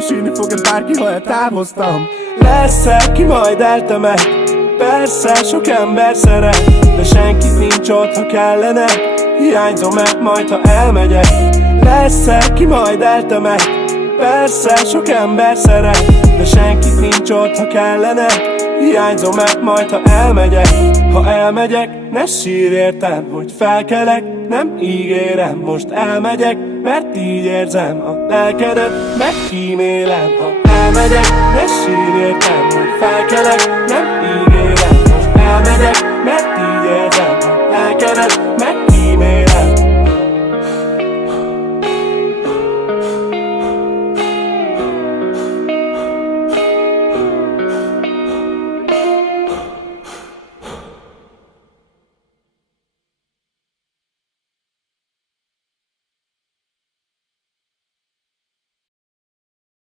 Sírni fog-e bárki, ha eltávoztam? Lesz-e, ki majd eltemet? Persze, sok ember szeret, de senki nincs ott, ha kellene. Hiányzom-e majd, ha elmegyek? Lesz-e, ki majd eltemet? Persze, sok ember szeret, de senki nincs ott, ha kellene. Hiányzom-e majd, ha elmegyek? Ha elmegyek, ne sírj értem, hogy felkelek. Nem ígérem, most elmegyek, mert így érzem a lelkedet, megkímélem. Ha elmegyek, ne sírj értem, hogy felkelek. Nem ígérem, most elmegyek, mert így érzem a lelkedet,